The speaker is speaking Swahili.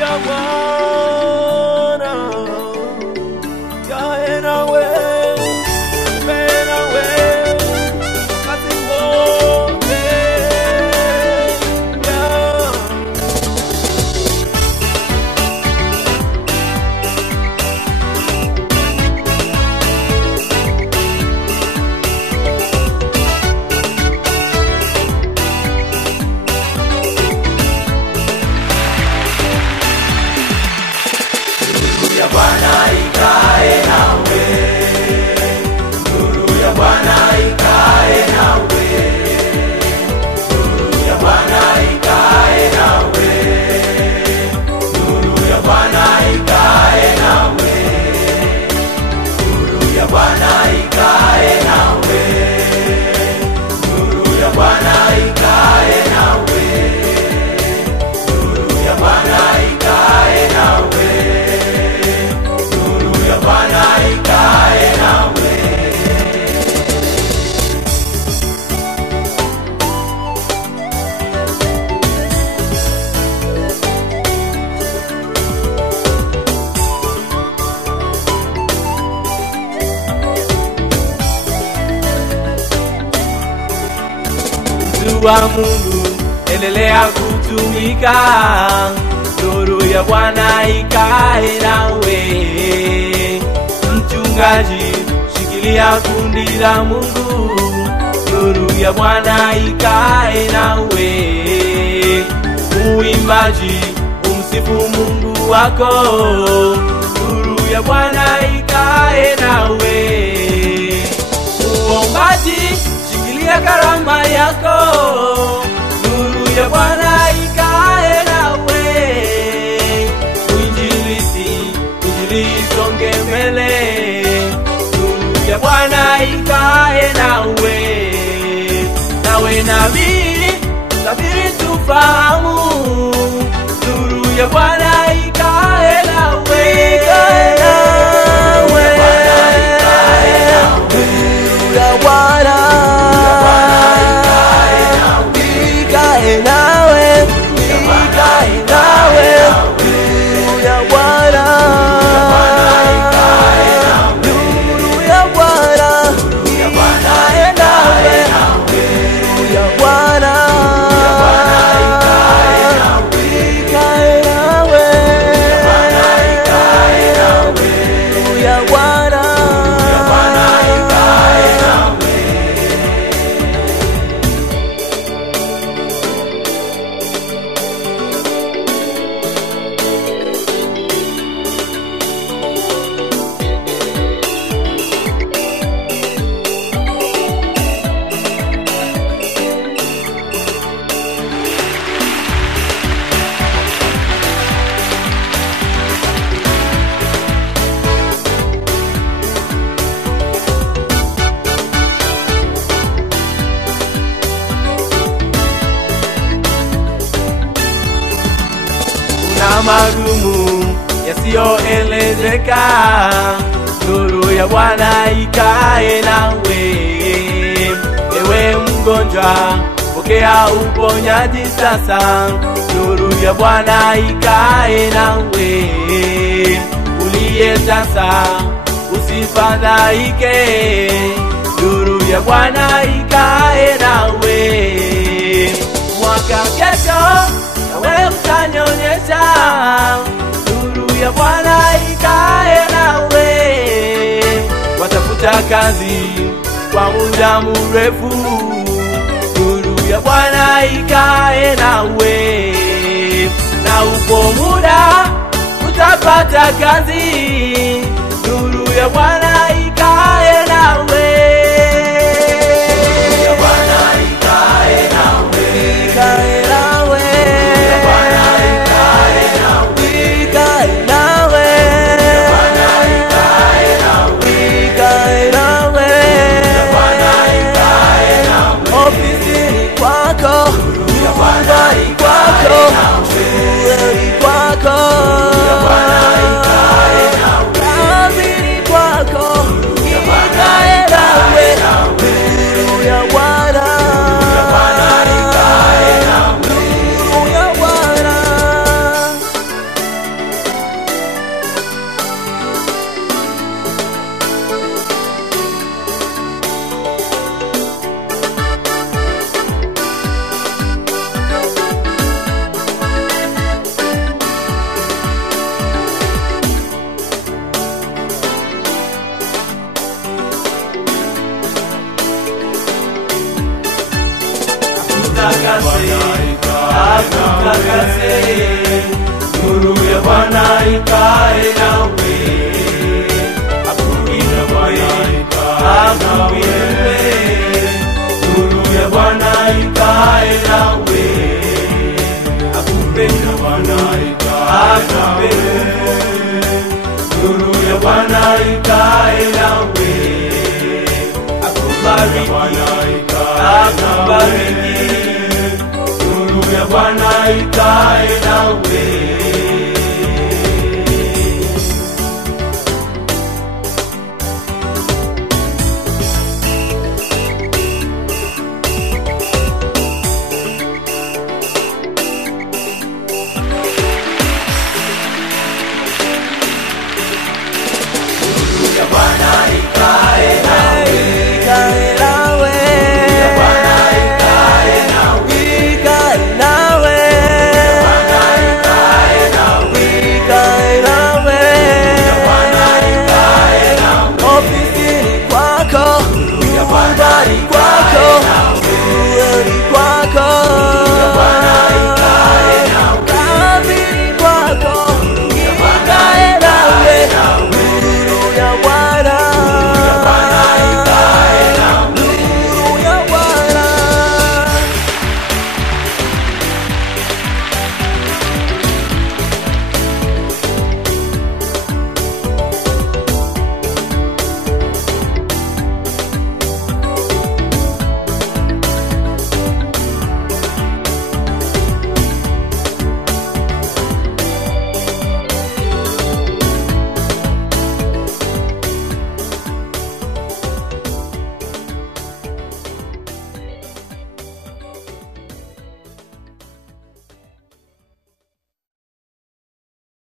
ya Bwana yaenda wewe, yaenda wewe wakati wote ya Bwana ikae nawe, nuru ya Bwana ikae nawe, nuru ya Bwana ikae nawe, nuru ya Bwana ikae nawe, nuru ya Bwana ikae nawe, nuru ya Bwana ikae nawe, nuru ya Bwana ikae nawe, ya Bwana ikae nawe. Mtu wa Mungu, endelea kutumika, nuru ya Bwana ikae nawe. Mchungaji, shikilia kundi la Mungu, nuru ya Bwana ikae nawe. Muimbaji, umsifu Mungu wako, nuru ya Bwana ikae nawe. Muombaji, shikilia karama yako, nuru ya Bwana ikae nawe. Uinjilisti, songe mbele, nuru ya Bwana ikae nawe. Nawe nabii, tabiri tufahamu, nuru ya Bwana ikae nawe. Nuru ya Bwana ikae nawe, ikae nawe, nuru ya Bwana, nuru ya Bwana ikae nawe, nuru ya Bwana ikae nawe, nuru ya Bwana. Na magumu yasiyoelezeka, nuru ya Bwana ikae nawe. Ewe mgonjwa, pokea uponyaji sasa, nuru ya Bwana ikae nawe. Uliye sasa, usifadhaike, nuru ya Bwana ikae nawe. Mwaka kesho nawe utanyonyesha, nuru ya Bwana ikae nawe. Watafuta kazi kwa muda mrefu, nuru ya Bwana ikae nawe. Na upo muda utapata kazi, nuru ya Bwana ikae nawe. Ya Bwana ikae nawe, Ikae nawe, ya Bwana ikae nawe, ikae nawe, ya Bwana ikae nawe, ikae nawe, ya Bwana ikae nawe, ofisini kwako, ya Bwana kwako, nawe, shuleni kwako, ya Bwana ikae nawe, kazini kwako, akutakase, nuru ya Bwana ikae nawe, akuinue, akuinue, nuru ya Bwana ikae nawe, akupende Bwana ikae, nuru ya Bwana ikae nawe, akubariki, akubariki, nuru ya Bwana ikae